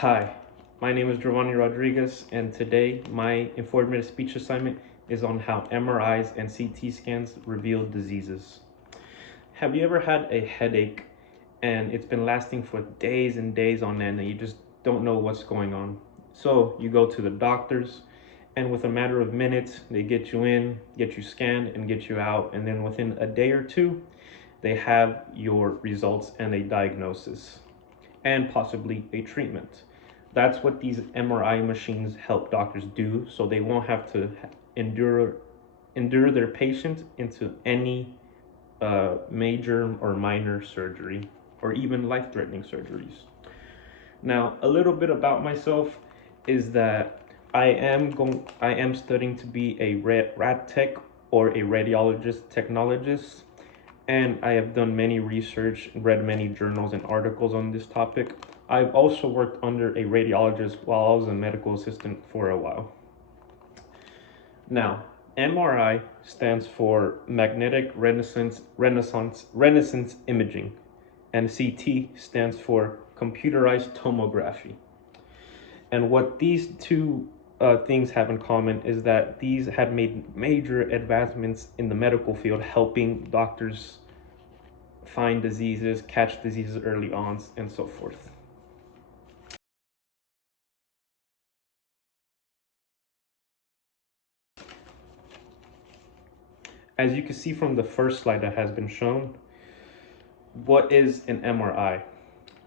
Hi, my name is Rodriguez, and today my informative speech assignment is on how MRIs and CT scans reveal diseases. Have you ever had a headache and it's been lasting for days and days on end and you just don't know what's going on? So you go to the doctors, and with a matter of minutes, they get you in, get you scanned, and get you out, and then within a day or two, they have your results and a diagnosis and possibly a treatment. That's what these MRI machines help doctors do, so they won't have to endure their patient into any major or minor surgery or even life-threatening surgeries. Now, a little bit about myself is that I am studying to be a rad tech or a radiologist technologist, and I have done many research, read many journals and articles on this topic. I've also worked under a radiologist while I was a medical assistant for a while. Now, MRI stands for magnetic resonance imaging, and CT stands for computerized tomography. And what these two things have in common is that these have made major advancements in the medical field, helping doctors find diseases, catch diseases early on, and so forth. As you can see from the first slide that has been shown, what is an MRI?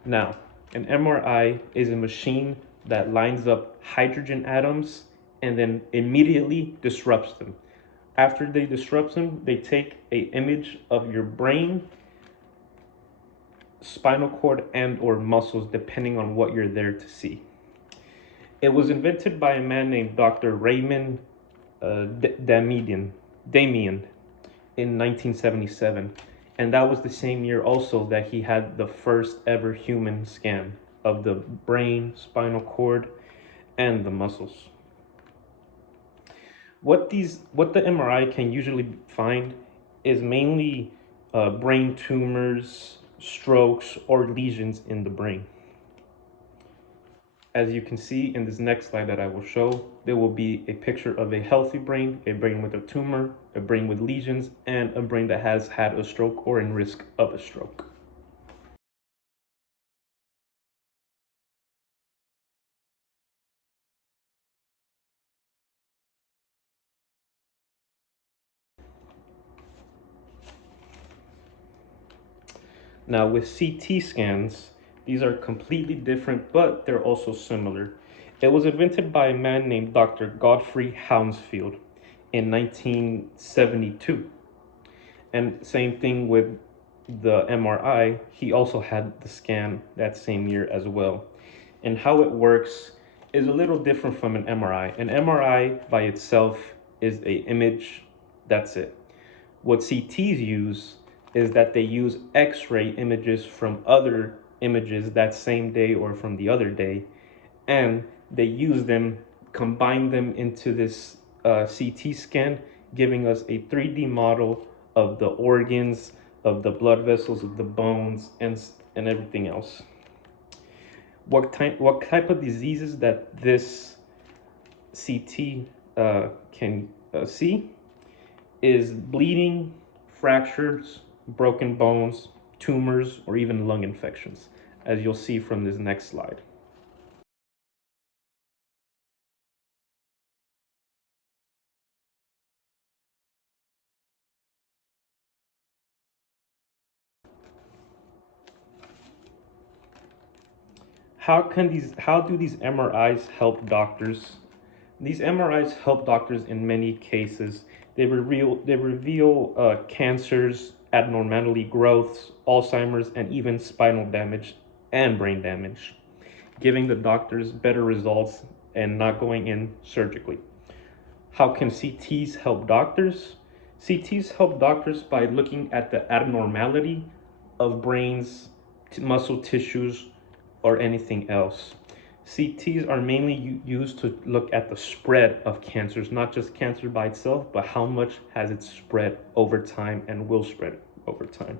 Now, an MRI is a machine that lines up hydrogen atoms and then immediately disrupts them. After they disrupt them, they take an image of your brain, spinal cord, and or muscles, depending on what you're there to see. It was invented by a man named Dr. Raymond Damian in 1977. And that was the same year also that he had the first ever human scan of the brain, spinal cord, and the muscles. What the MRI can usually find is mainly brain tumors, strokes, or lesions in the brain. As you can see in this next slide that I will show, there will be a picture of a healthy brain, a brain with a tumor, a brain with lesions, and a brain that has had a stroke or in risk of a stroke. Now with CT scans, these are completely different, but they're also similar. It was invented by a man named Dr. Godfrey Hounsfield in 1972. And same thing with the MRI, he also had the scan that same year as well. And how it works is a little different from an MRI. An MRI by itself is a image, that's it. What CTs use is that they use X-ray images from other images that same day or from the other day, and they use them, combine them into this CT scan, giving us a 3D model of the organs, of the blood vessels, of the bones, and everything else. What type of diseases that this CT can see is bleeding, fractures, broken bones, tumors, or even lung infections, as you'll see from this next slide. How do these MRIs help doctors? These MRIs help doctors in many cases. They reveal cancers, abnormality growths, Alzheimer's, and even spinal damage and brain damage, giving the doctors better results and not going in surgically. How can CTs help doctors? CTs help doctors by looking at the abnormality of brains, muscle tissues, or anything else. CTs are mainly used to look at the spread of cancers, not just cancer by itself, but how much has it spread over time and will spread over time.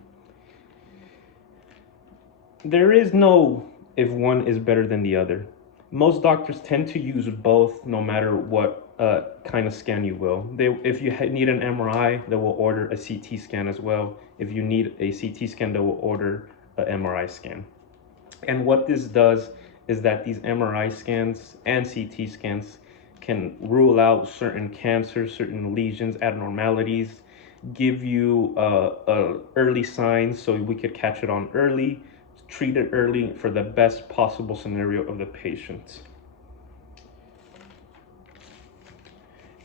There is no if one is better than the other. Most doctors tend to use both, no matter what kind of scan you will. If you need an MRI, they will order a CT scan as well. If you need a CT scan, they will order an MRI scan. And what this does is that these MRI scans and CT scans can rule out certain cancers, certain lesions, abnormalities, give you early signs so we could catch it on early, treat it early for the best possible scenario of the patient.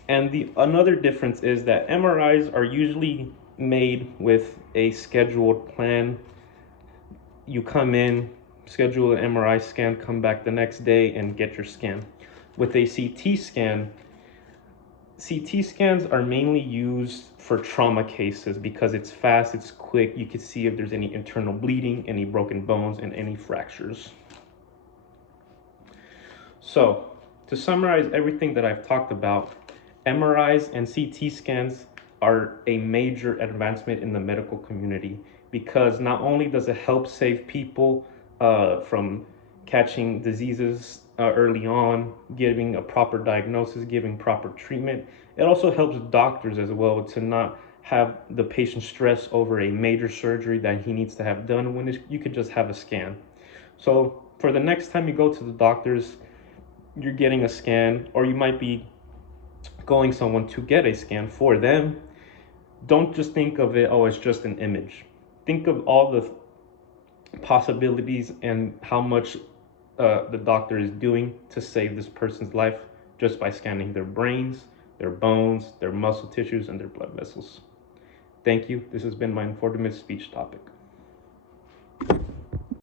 And the another difference is that MRIs are usually made with a scheduled plan. You come in, schedule an MRI scan, come back the next day and get your scan. With a CT scan, CT scans are mainly used for trauma cases because it's fast, it's quick. You can see if there's any internal bleeding, any broken bones, and any fractures. So, to summarize everything that I've talked about, MRIs and CT scans are a major advancement in the medical community because not only does it help save people from catching diseases early on, giving a proper diagnosis, giving proper treatment, it also helps doctors as well to not have the patient stress over a major surgery that he needs to have done when you could just have a scan. So for the next time you go to the doctors, you're getting a scan, or you might be going someone to get a scan for them. Don't just think of it, oh, it's just an image. Think of all the possibilities and how much the doctor is doing to save this person's life just by scanning their brains, their bones, their muscle tissues, and their blood vessels. Thank you. This has been my informative speech topic.